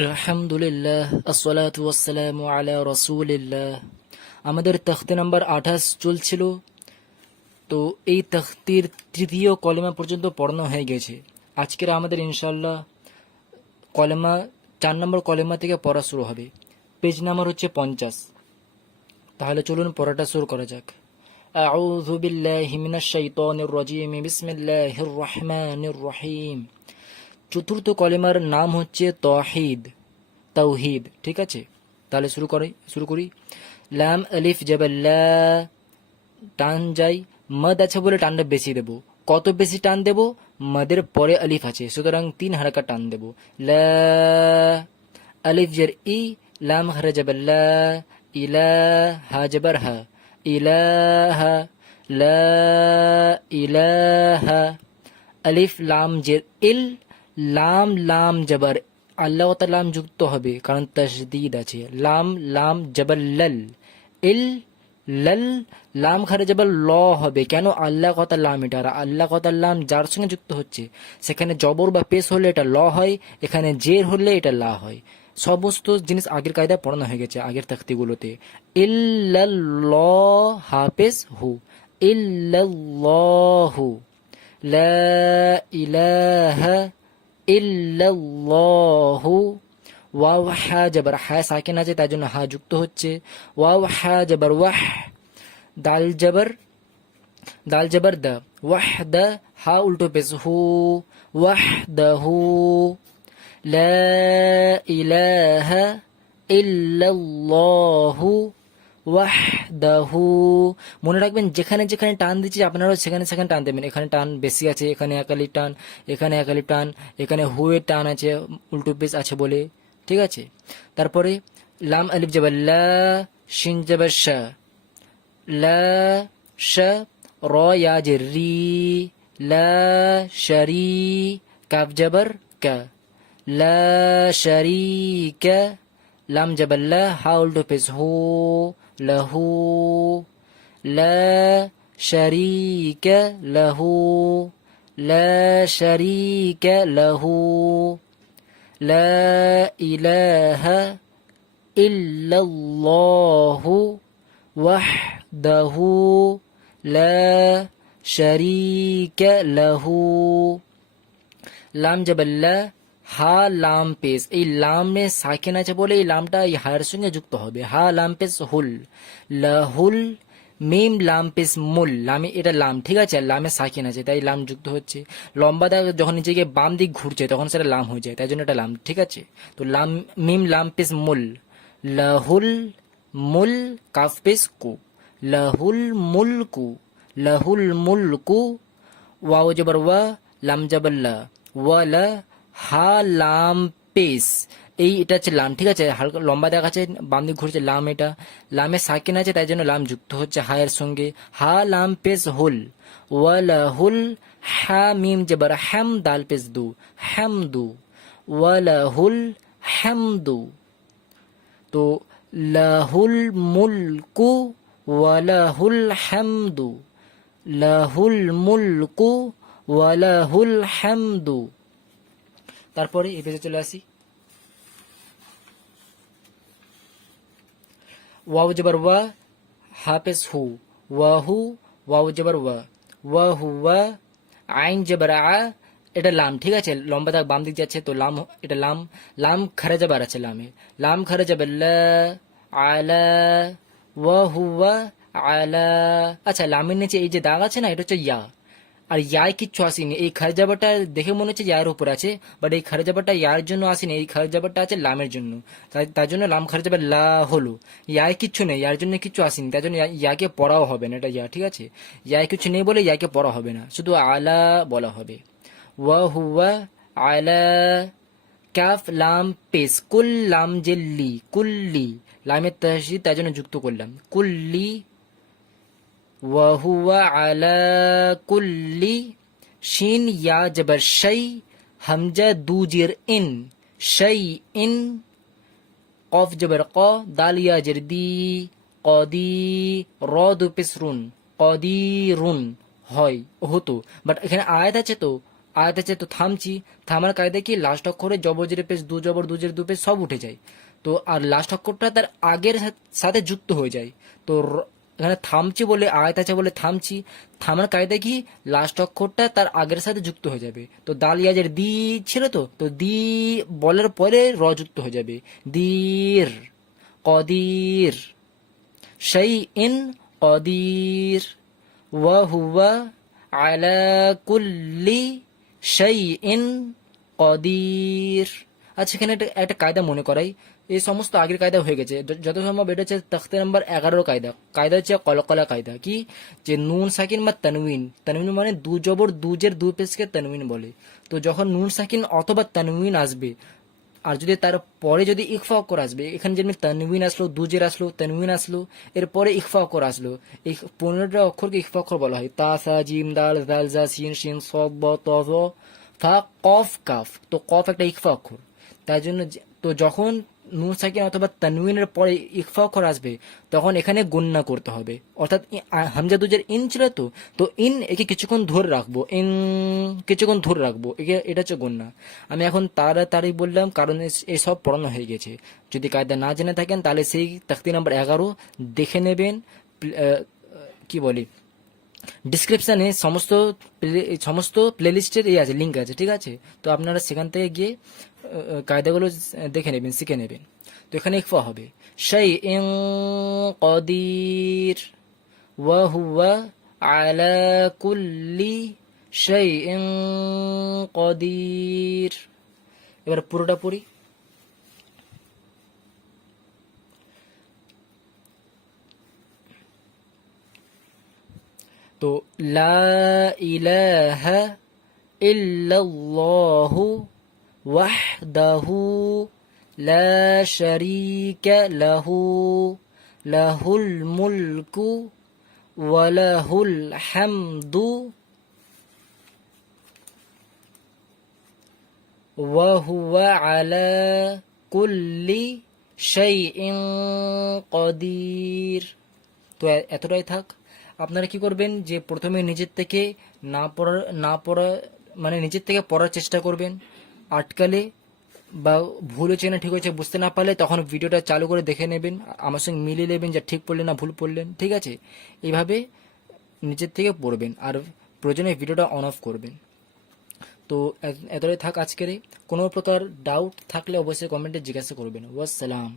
আলহামদুলিল্লাহ আসসালাতু ওয়াসসালামু আলা রাসূলিল্লাহ। আমাদের তখতি নাম্বার 28 চলছিল। তো এই তখতির তৃতীয় কলেমা পর্যন্ত পড়ানো হয়ে গেছে। আজকের আমাদের ইনশাআল্লাহ কলেমা 4 নম্বর কলেমা থেকে পড়া শুরু হবে। পেজ নাম্বার হচ্ছে 50। তাহলে চলুন পড়াটা শুরু করা যাক। আউযু বিল্লাহি মিনাশ শাইতানির রাজিম, বিসমিল্লাহির রহমানির রহিম। চতুর্থ কলেমার নাম হচ্ছে তাওহীদ, তাওহীদ। ঠিক আছে, তাহলে শুরু করি। লাম আলিফ জবর লা, টান যাই। মদ আছে বলে টানটা বেশি দেব। কত বেশি টান দেব? মদের পরে আলিফ আছে, সুতরাং 3 হারকা টান দেব। লা, আলিফ জের ই, লাম হরে জবর লা, ইলা, হা জবর হা, ইলাহা, লা ইলাহা। আলিফ লাম জের ইল, লাম লাম জবর আল্লাহ ও লাম যুক্ত হবে কারণ তাসদীদ আছে। লাম লাম জবর লল, ইল লল, লাম খারে জবর ল হবে। কেন? আল্লাহ কথা লাম, এটা আল্লাহ কথা লাম যার সঙ্গে যুক্ত হচ্ছে সেখানে জবর বা পেশ হলে এটা ল হয়, এখানে জের হলে এটা লা হয়। সমস্ত জিনিস আগের কায়দায় পড়ানো হয়ে গেছে আগের তাখতিগুলোতে। ইল্লাল্লাহ হাফেজ হু, ইল্লাল্লাহু, লা ইলাহা ইল্লাল্লাহু। ওয়াও হা জবর হা সাকিন আছে তার জন্য হা যুক্ত হচ্ছে। ওয়াও হা জবর ওয়াহ, দাল জবর দা, ওয়াহদা, হা উল্টো পেশ হু, ওয়াহদাহু, লা ইলাহা ইল্লাল্লাহু ওয়াহদাহু। মনে রাখবেন যেখানে যেখানে টান দিচ্ছি আপনারাও সেখানে সেখানে টান দেবেন। এখানে টান বেশি আছে, এখানে একালি টান, এখানে একালি টান, এখানে হুয়ের টান আছে উল্টো পেশ আছে বলে। ঠিক আছে, তারপরে লাম আলিফ জবর লা, শিন জবর শা, লা শা, র ইয়া জের রি, লা শারি, কাফ জবর কা, লা শারিকা, লাম জবর লা, হা উল্টো পেশ হু, লাহু, লা শারিকা লাহু, লা শারিকা লাহু, লা ইলাহা ইল্লাল্লাহু ওয়াহদাহু লা শারিকা লাহু। লাম জবর লা, হা লাম পেশ, এই লামে সাকিন আছে বলে এই লামটা এই হায়ের সঙ্গে যুক্ত হবে। হা লাম পেশ হুল, লাহুল, মিম লাম পেশ মুল, লামে এটা লাম। ঠিক আছে, লামে সাকিন আছে তাই লাম যুক্ত হচ্ছে। লম্বা দাগ যখন নিচে গিয়ে বাম দিক ঘুরছে তখন সেটা লাম হয়ে যায়, তাই জন্য এটা লাম। ঠিক আছে, তো লাম মিম লাম পেশ মুল, লাহুল মুল, কাফ পেশ কু, লাহুল মুলকু, লাহুল মুলকু। ওয়াও জবর ওয়া, লাম জবর লা, ওয়ালা, হা লাম পেশ, এই এটা হচ্ছে লাম। ঠিক আছে, হালকা লম্বা দেখা আছে বাম দিক ঘুরছে লাম, এটা লামে সাকিন আছে তাই জন্য লাম যুক্ত হচ্ছে হায়ের সঙ্গে। হা লাম পেশ হুল, ওয়ালাহুল, হা মিম জবর হাম, দাল পেশ দু, হামদু, ওয়ালাহুল হামদু। তো লাহুল মুলকু ওয়ালাহুল হামদু, লাহুল মুলকু ওয়ালাহুল হামদু। তারপরে এই পেজে চলে আসি। ওয়াও জবর ওয়া, হাফেজ হু, ওয়াহু, ওয়াও জবর ওয়া, ওয়াহুয়া, আইন জবর আ, এটা লাম। ঠিক আছে, লম্বা দাগ বাম দিক যাচ্ছে তো লাম, এটা লাম। লাম খারে জবর আছে লামে, লাম খারে জবর লা, আলা, ওয়াহুয়া আলা। আচ্ছা, লামের নিচে এই যে দাগ আছে না, এটা হচ্ছে ইয়া, আর ইয়ায় কিচ্ছু আসেনি। এই খারে জাবারটা দেখে মনে হচ্ছে ইয়ার উপর আছে, বাট এই খারে জাবারটা ইয়ার জন্য আসেনি, এই খারে জাবারটা আছে লামের জন্য। তার জন্য লাম খারে জাবার লা হলো। ইয়ায় কিচ্ছু নেই, ইয়ার জন্য কিচ্ছু আসেনি, তার জন্য ইয়াকে পড়াও হবে না, এটা ইয়া। ঠিক আছে, ইয়ায় কিছু নেই বলে ইয়াকে পড়া হবে না, শুধু আলা বলা হবে। ওয়া হুয়া আলা, কাফ লাম পেশ কুল, লাম জেল্লি, কুল্লি, লামের তাহসিদ তার জন্য যুক্ত করলাম, কুল্লি, ওয়াহুয়া আলা কুল্লি। শিন ইয়া জবর শাই, হামজা দু জের ইন, শাই ইন, কফ জবর ক, দাল ইয়া জের দি, কদি, র দু পেশ রুন, কদিরুন হয় হতো, বাট এখানে আয়াত আছে তো আয়াত আছে তো থামছি, থামার কায়দা কি লাস্ট অক্ষরে জবর জেরে পেশ দু জবর দু জের দু পেশ সব উঠে যায়। তো আর লাস্ট অক্ষরটা তার আগের সাথে যুক্ত হয়ে যায়। তো এখানে থামছি বলে আয়াত আছে বলে থামছি, থামার কায়দা কি লাস্ট অক্ষরটা তার আগের সাথে যুক্ত হয়ে যাবে। তো দাল ইয়াজের দি ছিল তো দি বলার পরে র যুক্ত হয়ে যাবে, দীর কদির শাইইন কদির ওয়া হুয়া আলা কুল্লি শাইইন কদির। আচ্ছা এখানে একটা কায়দা মনে করাই, এই সমস্ত আগের কায়দা হয়ে গেছে, যত সম্ভব এটা হচ্ছে তখতে নাম্বার 11 কায়দা। কায়দা হচ্ছে কলকলা কায়দা, কি যে নুন সাকিন বা তানউইন, তানউইন মানে দু জবর দুজের দু পেশকে তানউইন বলে। তো যখন নুন সাকিন অথবা তানউইন আসবে, আর যদি তার পরে যদি ইকফা অক্ষর আসবে, এখানে যেমনি তানউইন আসলো দুজের আসলো তানউইন আসলো, এরপরে ইকফা অক্ষর আসলো, এই 15টা অক্ষরকে ইকফা অক্ষর বলা হয়। তা সা জিম দাল জাল জা সিন শিন সদ ব ত জ ফা কফ কাফ। তো কফ একটা ইকফা অক্ষর, তাই জন্য তো যখন নুন সাকিন অথবা তানউইনের পরে ইকফা অক্ষর আসবে তখন এখানে গুন্না করতে হবে। অর্থাৎ হামজা দুজের ইন ছিল তো ইন একে কিছুক্ষণ ধরে রাখবো, ইন কিছুক্ষণ ধরে রাখবো, একে এটা হচ্ছে গুন্না। আমি এখন তাড়াতাড়ি বললাম কারণ এসব পড়ানো হয়ে গেছে। যদি কায়দা না জেনে থাকেন তাহলে সেই তাখতি নাম্বার 11 দেখে নেবেন। কি বলি, ডিসক্রিপশানে সমস্ত প্লেলিস্টের এই আছে, লিঙ্ক আছে, ঠিক আছে। তো আপনারা সেখান থেকে গিয়ে কায়দাগুলো দেখে নেবেন, শিখে নেবেন। তো এখানে ইকফা হবে শাইইন কদির ওয়া হুয়া আলা কুল্লি শাইইন কদির। এবার পুরোটা পড়ি। তো লা ইলাহা ইল্লাল্লাহু ওয়াহদাহু লা শারীকা লাহু লাহুল মুলকু ওয়া লাহুল হামদু ওয়া হুয়া আলা কুল্লি শাইইন কদির। তো এতটাই থাক। আপনারা কি করবেন যে প্রথমে নিজের থেকে না পড়া মানে নিজের থেকে পড়ার চেষ্টা করবেন। আটকালে বা ভুল হচ্ছে না ঠিক হয়েছে বুঝতে না পারলে তখন ভিডিওটা চালু করে দেখে নেবেন, আমার সঙ্গে মিলিয়ে নেবেন যে ঠিক পড়লেন না ভুল পড়লেন, ঠিক আছে। এইভাবে নিজের থেকে পড়বেন আর প্রয়োজনে ভিডিওটা অন অফ করবেন। তো এতটাই থাক আজকের। কোনো প্রকার ডাউট থাকলে অবশ্যই কমেন্টে জিজ্ঞাসা করবেন। ওয়াসসালাম।